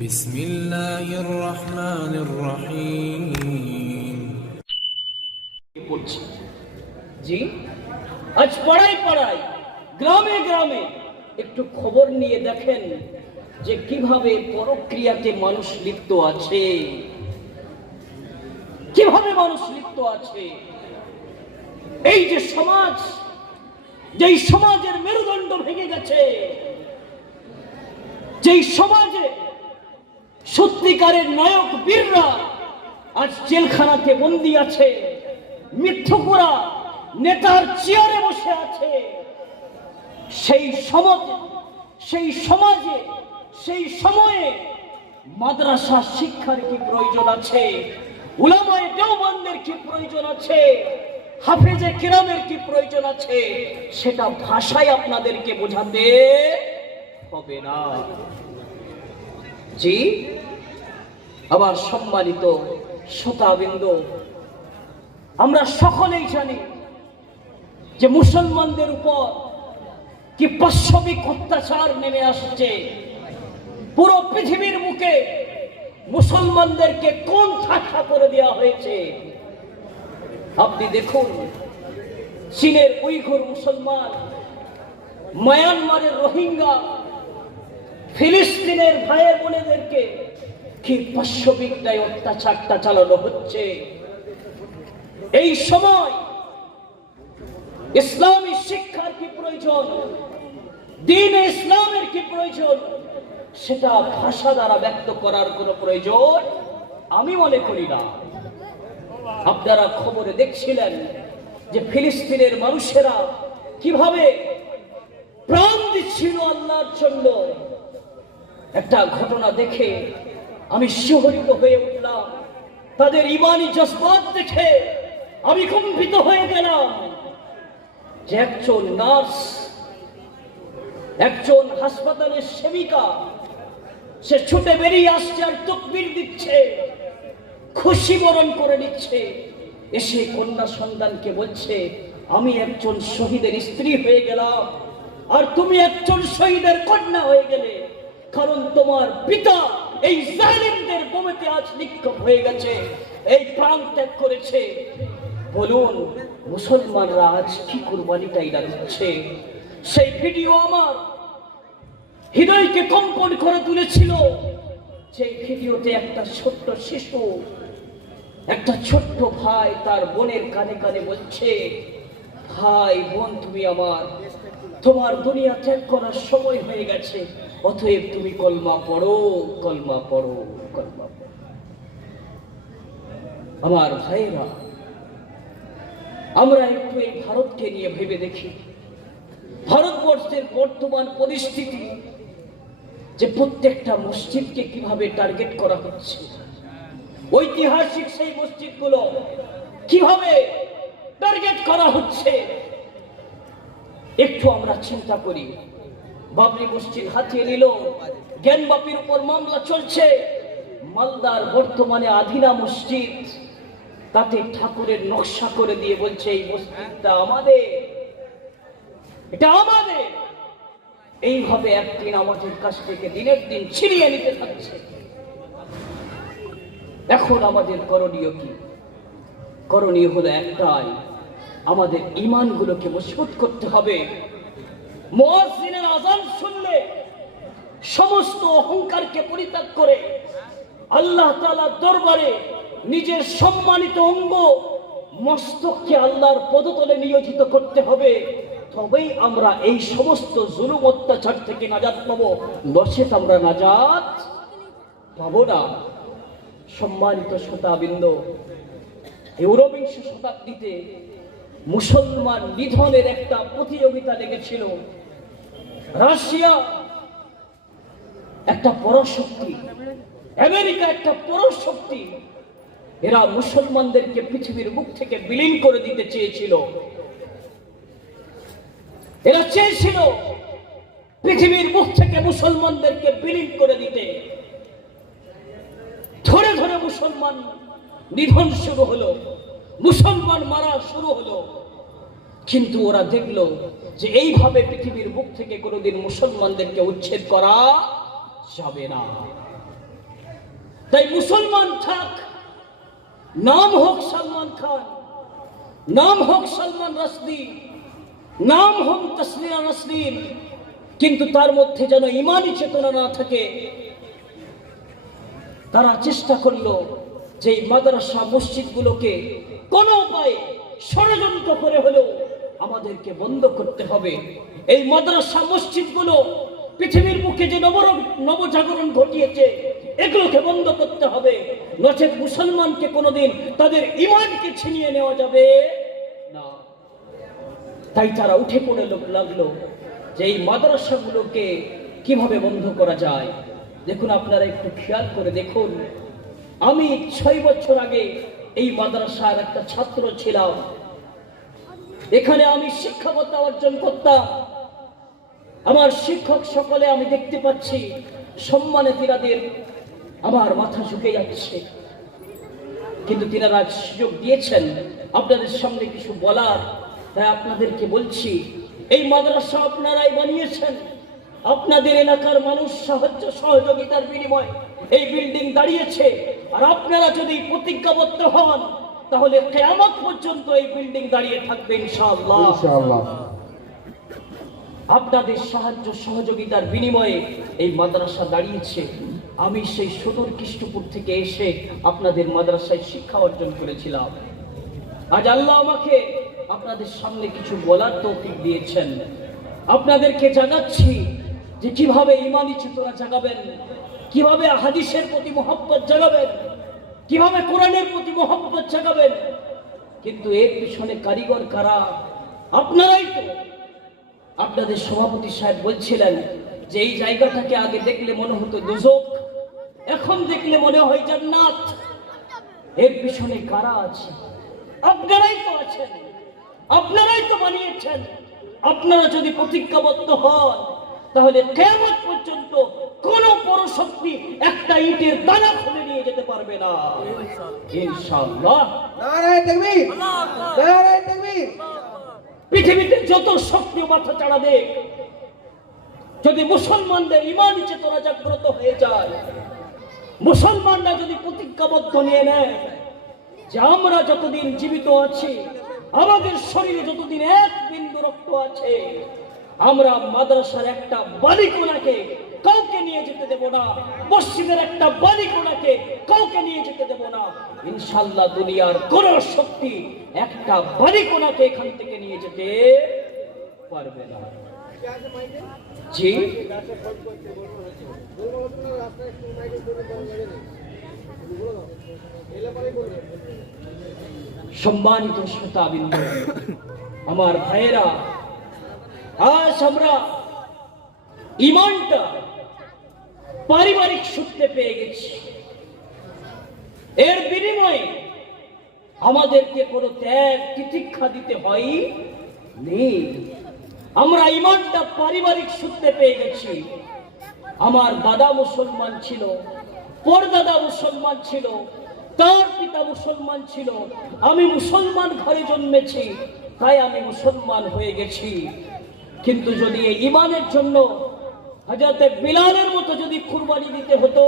বিসমিল্লাহির রহমানির রহিম। জি, আজ পাড়ায় পাড়ায়, গ্রামে গ্রামে একটু খবর নিয়ে দেখেন যে কিভাবে পরক্রিয়াতে মানুষ লিপ্ত আছে, কিভাবে মানুষ লিপ্ত আছে। এই যে সমাজ, যেই সমাজের মেরুদণ্ড ভেঙে গেছে, যেই সমাজে সত্যিকারের নায়ক বীররা আজ জেলখানাতে বন্দী আছে, মিথ্যুকরা নেতার চেয়ারে বসে আছে, সেই সমাজে সেই সময়ে মাদ্রাসা শিক্ষার কি প্রয়োজন আছে, উলামায়ে দেওবন্দের কি প্রয়োজন আছে, হাফেজে কিরামের কি প্রয়োজন আছে, সেটা ভাষায় আপনাদেরকে বোঝাতে হবে না। জি, আবার সম্মানিত শ্রোতাবৃন্দ, আমরা সকলেই জানি যে মুসলমানদের উপর কি পাশবিক অত্যাচার নেমে আসছে। পুরো পৃথিবীর বুকে মুসলমানদেরকে কোন ঠাট্টা করে দেওয়া হয়েছে। আপনি দেখুন, চীনের উইঘুর মুসলমান, মায়ানমারের রোহিঙ্গা, ফিলিস্তিনের ভাইয়ের বোনেদেরকে কি পাশবিক ন্যায় অত্যাচারটা চালানো হচ্ছে। এই সময় ইসলামী শিক্ষার কি প্রয়োজন, দ্বীন ইসলামের কি প্রয়োজন, সেটা ভাষা দ্বারা ব্যক্ত করার কোনো প্রয়োজন আমি মনে করি না। আপনারা খবরে দেখছিলেন যে ফিলিস্তিনের মানুষেরা কিভাবে প্রাণ দিচ্ছিল আল্লাহর জন্য। একটা ঘটনা দেখে আমি শিহরিত হয়ে উঠলাম, তাদের ঈমানি জজবাত দেখে আমি কম্পিত হয়ে গেলাম যে একজন নার্স, একজন হাসপাতালের সেবিকা, সে ছুটে বেরিয়ে আসছে আর তাকবীর দিচ্ছে, খুশি বরণ করে নিচ্ছে। এসে কন্যা সন্তানকে বলছে, আমি একজন শহীদের স্ত্রী হয়ে গেলাম আর তুমি একজন শহীদের কন্যা হয়ে গেলে, কারণ তোমার পিতা এই জালিমদের বোমেতে আজ নিক্ষেপ হয়ে গেছে, এই প্রাণ ত্যাগ করেছে। বলুন, মুসলমানরা আজ কি কুরবানিটাই দিচ্ছে। সেই ভিডিও আমার হৃদয়কে কম্পন করে তুলেছিল। সেই ভিডিওতে একটা ছোট্ট শিশু, একটা ছোট্ট ভাই তার বোনের কানে কানে বলছে, ভাই বোন, তুমি তোমার দুনিয়া ত্যাগ করার সময় হয়ে গেছে, অতএব তুমি কলমা পড়ো, কলমা পড়ো, কলমা পড়ো। আমার ভাইয়েরা, আমরা একটু এই ভারতকে নিয়ে ভেবে দেখি। ভারতবর্ষের বর্তমান পরিস্থিতি, যে প্রত্যেকটা মসজিদকে কিভাবে টার্গেট করা হচ্ছে, ঐতিহাসিক সেই মসজিদগুলো কিভাবে টার্গেট করা হচ্ছে, একটু আমরা চিন্তা করি। বাবরি মসজিদ হাতিয়ে নিল, জ্ঞানবাপীর উপর মামলা চলছে। মালদার বর্তমানে আদিনা মসজিদ, তাতে ঠাকুরের নকশা করে দিয়ে বলছে এই মসজিদটা আমাদের, এটা আমাদের। এইভাবে একদিন আমাদের কাছ থেকে দিনের দিন ছিনিয়ে নিতে থাকছে। এখন আমাদের করণীয় কি? করণীয় হলো একটাই, আমাদের ঈমানগুলোকে মজবুত করতে হবে। মুয়াজ্জিনের আযান শুনলে সমস্ত অহংকারকে পরিত্যাগ করে আল্লাহ তাআলার দরবারে নিজের সম্মানিত অঙ্গ মস্তককে আল্লাহর পদতলে নিয়োজিত করতে হবে। তবেই আমরা এই সমস্ত জুলুম অত্যাচার থেকে নাজাত পাবো, নচেত আমরা নাজাত পাবো না। সম্মানিত শ্রোতাবৃন্দ, ঊনবিংশ শতাব্দীতে মুসলমান নিধনের একটা প্রতিযোগিতা লেগেছিল। রাশিয়া একটা পরাশক্তি, আমেরিকা একটা পরাশক্তি, এরা মুসলমানদেরকে পৃথিবীর মুখ থেকে বিলীন করে দিতে চেয়েছিল। এরা চেয়েছিল পৃথিবীর মুখ থেকে মুসলমানদেরকে বিলীন করে দিতে। ধরে ধরে মুসলমান নিধন শুরু হলো, মুসলমান মারা শুরু হলো। কিন্তু ওরা দেখলো যে এইভাবে পৃথিবীর বুক থেকে কোনোদিন মুসলমানদেরকে উচ্ছেদ করা যাবে না। তাই মুসলমান থাক, নাম হোক সালমান খান, নাম হোক সালমান রাশদি, নাম হোক তাসলিমা নাসরিন, কিন্তু তার মধ্যে যেন ঈমানি চেতনা না থাকে। তারা চেষ্টা করলো যে এই মাদ্রাসা মসজিদগুলোকে কোনো উপায়ে ষড়যন্ত্র করে হলেও আমাদেরকে বন্ধ করতে হবে। এই মাদ্রাসা মসজিদগুলো পৃথিবীর বুকে যে নবজাগরণ ঘটিয়েছে, এগুলোকে বন্ধ করতে হবে, নচেত মুসলমানকে কোনোদিন তাদের ঈমানকে ছিনিয়ে নেওয়া যাবে না। তাই তারা উঠে পড়ে লাগলো যে এই মাদ্রাসাগুলোকে কিভাবে বন্ধ করা যায়। দেখুন, আপনারা একটু খেয়াল করে দেখুন, আমি 6 বছর আগে এই মাদ্রাসার একটা ছাত্র ছিলাম। এখানে আমি শিক্ষকতা অর্জন করতাম। আমার শিক্ষক সকলে আমি দেখতে পাচ্ছি সম্মানে তিনাদের আমার মাথা ঝুঁকে যাচ্ছে, কিন্তু তিনারা সুযোগ দিয়েছেন আপনাদের সামনে কিছু বলার। তাই আপনাদেরকে বলছি, এই মাদ্রাসা আপনারাই বানিয়েছেন, আপনাদের এলাকার মানুষ সাহায্য সহযোগিতার বিনিময়ে এই বিল্ডিং দাঁড়িয়েছে। আর আপনারা যদি প্রতিজ্ঞাবদ্ধ হন তাহলে কিয়ামত পর্যন্ত এই বিল্ডিং দাঁড়িয়ে থাকবে ইনশাআল্লাহ। ইনশাআল্লাহ আপনাদের সাহায্য সহযোগিতার বিনিময়ে এই মাদ্রাসা দাঁড়িয়েছে। আমি সেই সুদূর কৃষ্ণপুর থেকে এসে আপনাদের মাদ্রাসায় শিক্ষা অর্জন করেছিলাম। আজ আল্লাহ আমাকে আপনাদের সামনে কিছু বলার তৌফিক দিয়েছেন। আপনাদেরকে জানাচ্ছি যে কিভাবে ঈমানি চেতনা জাগাবেন, কিভাবে হাদিসের প্রতি মহব্বত জাগাবেন, কিভাবে কোরআনের প্রতি মহব্বত জাগাবেন। কিন্তু এর পিছনে কারিগর কারা? আপনারাই তো। আপনাদের সভাপতি সাহেব বলছিলেন যে এই জায়গাটাকে আগে দেখলে মনে হতো দোজখ, এখন দেখলে মনে হয় জান্নাত। এর পিছনে কারা আছে? আপনারাই তো আছেন, আপনারাই তো বানিয়েছেন। আপনারা যদি প্রতিজ্ঞাবদ্ধ হন তাহলে কিয়ামত পর্যন্ত কোন পরশক্তি একটা ইটের দানা খুলে নিয়ে যেতে পারবে না ইনশাআল্লাহ। নারায়ে তাকবীর, নারায়ে তাকবীর। পৃথিবীতে যত শক্তি মাথা চাড়া দেখ, যদি মুসলমানদের ঈমানি চেতনা জাগ্রত হয়ে যায়, মুসলমানরা যদি প্রতিজ্ঞাবদ্ধ নিয়ে নেয় যে আমরা যতদিন জীবিত আছি, আমাদের শরীরে যতদিন এক বিন্দু রক্ত আছে, আমরা মাদ্রাসার একটা বালিকোনাকে কাউকে নিয়ে যেতে দেব না, মসজিদের একটা বালিকোনাকে কাউকে নিয়ে যেতে দেব না। ইনশাআল্লাহ দুনিয়ার কোন শক্তি একটা বালিকোনাকে এখান থেকে নিয়ে যেতে পারবে না। জি, সম্মানিত শ্রোতাবৃন্দ, আমার ভাইয়েরা, আজ আমরা ঈমানটা পারিবারিক সূত্রে পেয়ে গেছি। এর বিনিময়ে আমাদেরকে কোনো ত্যাগ তিতিক্ষা দিতে হয়নি। আমরা ঈমানটা পারিবারিক সূত্রে পেয়ে গেছি। আমার দাদা মুসলমান ছিল, পরদাদা মুসলমান ছিল, তার পিতা মুসলমান ছিল, আমি মুসলমান ঘরে জন্মেছি, তাই আমি মুসলমান হয়ে গেছি। কিন্তু যদি এই ঈমানের জন্য হযরতে বিলালের মতো যদি কুরবানি দিতে হতো,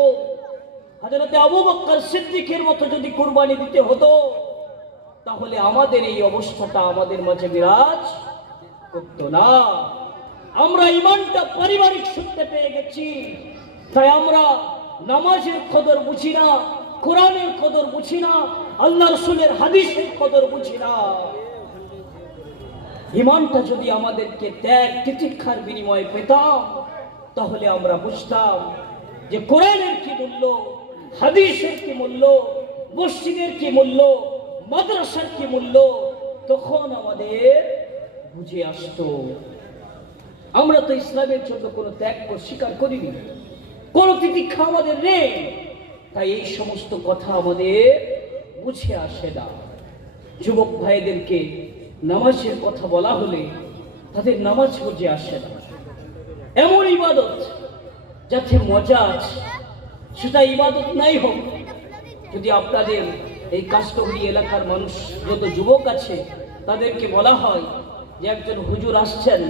হযরতে আবু বকর সিদ্দিকের মতো যদি কুরবানি দিতে হতো, তাহলে আমাদের এই অবস্থাটা আমাদের মাঝে বিরাজ করতো না। আমরা ঈমানটা পারিবারিক সূত্রে পেয়ে গেছি, তাই আমরা নামাজের কদর বুঝি না, কোরআনের কদর বুঝি না, আল্লাহ রাসূলের হাদিসের কদর বুঝি না। ঈমানটা যদি আমাদেরকে ত্যাগ তিতিক্ষার বিনিময়ে পেতাম, তাহলে আমরা বুঝতাম যে কোরআনের কি মূল্য, হাদিসের কি মূল্য, মসজিদের কি মূল্য, মাদ্রাসার কি মূল্য, তখন আমাদের বুঝে আসতো। আমরা তো ইসলামের জন্য কোনো ত্যাগ স্বীকার করিনি, কোনো তিতিক্ষা আমাদের নেই, তাই এই সমস্ত কথা আমাদের বুঝে আসে না। যুবক ভাইদেরকে নামাজের কথা বলা হলে তাদের নামাজ বুঝে আসে না। এমন ইবাদত যাতে মজা আছে, সেটা ইবাদত নাই হোক। যদি আপনাদের এই কাষ্টহরি এলাকার মানুষ যত যুবক আছে তাদেরকে বলা হয় যে একজন হুজুর আসছেন,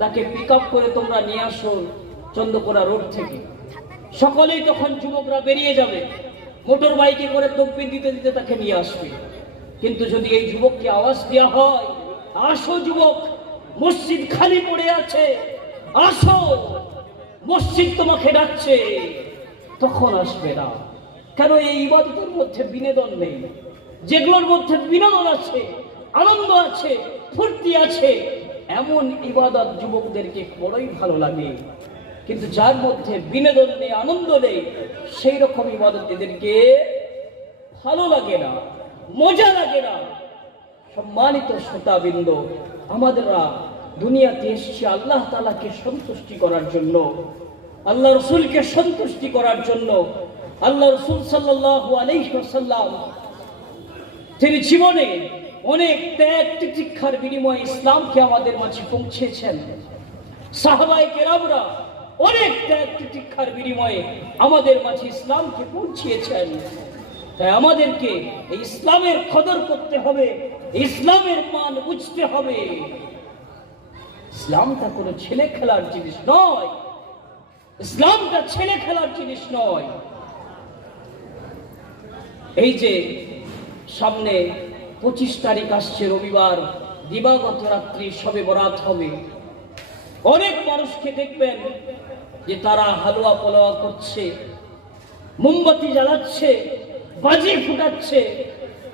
তাকে পিক আপ করে তোমরা নিয়ে আসো চন্দ্রকোনা রোড থেকে, সকলেই তখন যুবকরা বেরিয়ে যাবে, মোটর বাইকে করে তকবীর দিতে দিতে তাকে নিয়ে আসবে। কিন্তু যদি এই যুবককে আওয়াজ দেওয়া হয়, আসো যুবক, মসজিদ খালি পড়ে আছে, আসো, মসজিদ তোমাকে ডাকছে, তখন আসবে না। কেন? এই ইবাদতের মধ্যে বিনোদন নেই। যেগুলোর মধ্যে বিনোদন আছে, আনন্দ আছে, ফুর্তি আছে, এমন ইবাদত যুবকদেরকে বড়ই ভালো লাগে। কিন্তু যার মধ্যে বিনোদন নেই, আনন্দ নেই, সেই রকম ইবাদত এদেরকে ভালো লাগে না, মজা লাগে না। সম্মানিত শ্রোতাবৃন্দ, আমাদেররা দুনিয়াতে এসেছি আল্লাহ তাআলাকে সন্তুষ্টি করার জন্য, আল্লাহ রসুলকে সন্তুষ্টি করার জন্য। আল্লাহ রসুল সাল্লাল্লাহু আলাইহি ওয়াসাল্লাম তিনি জীবনে অনেক ত্যাগ তিতিক্ষার বিনিময়ে ইসলামকে আমাদের মাঝে পৌঁছেছেন। সাহাবায়ে কেরামরা অনেক ত্যাগ তিতিক্ষার বিনিময়ে আমাদের মাঝে ইসলামকে পৌঁছিয়েছেন। তাই আমাদেরকে এই ইসলামের কদর করতে হবে, ইসলামের মান বুঝতে হবে। ইসলামটা কোনো ছেলে খেলার জিনিস নয়, ইসলামটা ছেলে খেলার জিনিস নয়। এই যে সামনে 25 তারিখ আসছে, রবিবার, দিবাগত রাত্রি শবে বরাত হবে। অনেক মানুষকে দেখবেন যে তারা হালুয়া পোলাওয়া করছে, মোমবাতি জ্বালাচ্ছে, বাজি ফুটাচ্ছে,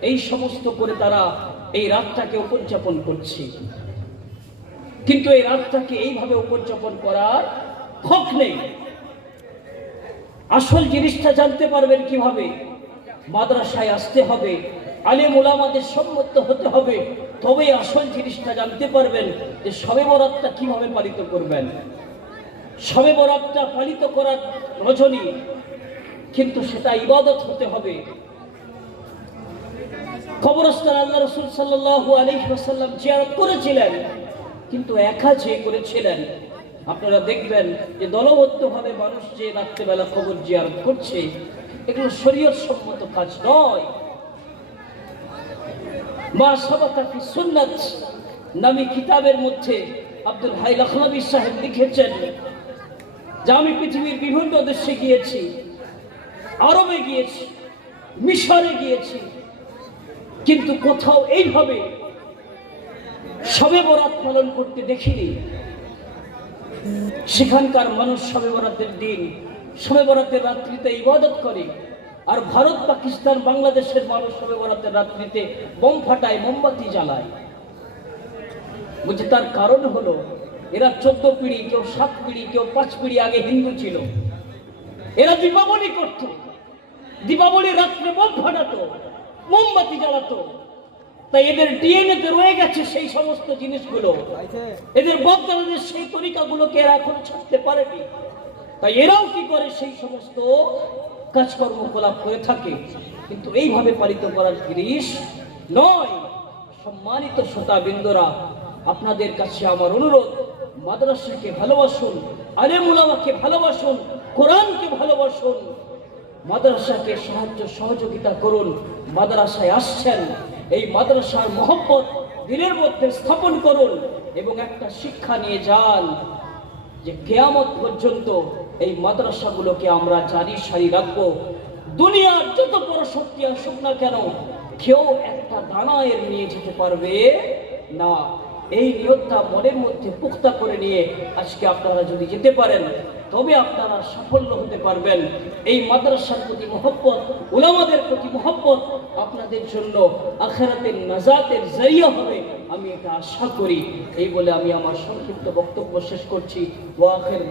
এই সমস্ত করে তারা এই রাতটাকে উপযাপন করছে। কিন্তু এই রাতটাকে এইভাবে উপযাপন করার হক নেই। আসল জিনিসটা জানতে পারবেন কিভাবে? মাদ্রাসায় আসতে হবে, আলেম ওলামাদের সম্মত হতে হবে, তবেই আসল জিনিসটা জানতে পারবেন যে শবে বরাতটা কিভাবে পালিত করবেন। শবে বরাতটা পালিত করার রজনী, কিন্তু সেটা ইবাদত হতে হবে। কবরস্থান আল্লাহ রাসূল সাল্লাল্লাহু আলাইহি ওয়াসাল্লাম জিয়ারত করেছিলেন, কিন্তু একা যে করেছিলেন। আপনারা দেখবেন যে দলবদ্ধভাবে মানুষ যে রাত্রেবেলা কবর জিয়ারত করছে, এগুলো শরীয়ত সম্মত কাজ নয়। মা সাবাতা ফি সুন্নাত নামী কিতাবের মধ্যে আব্দুল হাই লখনবী সাহেব লিখেছেন যে আমি পৃথিবীর বিভিন্ন দেশে গিয়েছি, আরবে গিয়েছি, মিশরে গিয়েছি, কিন্তু কোথাও এইভাবে শবে বরাত পালন করতে দেখিনি। সেখানকার মানুষ শবে বরাতের দিন, শবে বরাতের রাত্রিতে ইবাদত করে, আর ভারত, পাকিস্তান, বাংলাদেশের মানুষ শবে বরাতের রাত্রিতে বোম ফাটায়, মোমবাতি জ্বালায়। বুঝে তার কারণ হলো এরা 14 পিঢ়ি, কেউ 7 পিঢ়ি, কেউ 5 পিঢ়ি আগে হিন্দু ছিল। এরা দীপাবলি করত, দীপাবলি রাত্রে বোম ফাটাতো, মোমবাতি জ্বালাতো। তাই এদের ডিএনএ তে রয়ে গেছে সেই সমস্ত জিনিসগুলো, এদের বংশধরদের সেই তরিকাগুলোকে এরা এখন ছাড়তে পারেনি। তাই এরাও কি করে সেই সমস্ত কাজকর্ম কলাপ করে থাকে, কিন্তু এইভাবে পালিত করার জিনিস নয়। সম্মানিত শ্রোতাবৃন্দরা, আপনাদের কাছে আমার অনুরোধ, মাদ্রাসাকে ভালোবাসুন, আলেম ওলামাকে ভালোবাসুন, কোরআনকে ভালোবাসুন, মাদ্রাসাকে সাহায্য সহযোগিতা করুন। মাদ্রাসায় আসছেন, এই মাদ্রাসার মহব্বত দিলের মধ্যে স্থাপন করুন এবং একটা শিক্ষা নিয়ে যান যে কিয়ামত পর্যন্ত এই মাদ্রাসাগুলোকে আমরা জারি সারি রাখবো। দুনিয়ার যত বড় শক্তি আসুক না কেন, কেউ একটা দানা এর নিয়ে যেতে পারবে না। এই নিয়তটা মনের মধ্যে পুক্তা করে নিয়ে আজকে আপনারা যদি যেতে পারেন, তবে আপনারা সাফল্য হতে পারবেন। এই মাদ্রাসার প্রতি মহব্বত, উলামাদের প্রতি মহব্বত আপনাদের জন্য আখিরাতের নাজাতের জরিয়া হবে, আমি এটা আশা করি। এই বলে আমি আমার সংক্ষিপ্ত বক্তব্য শেষ করছি। ওয়া আখির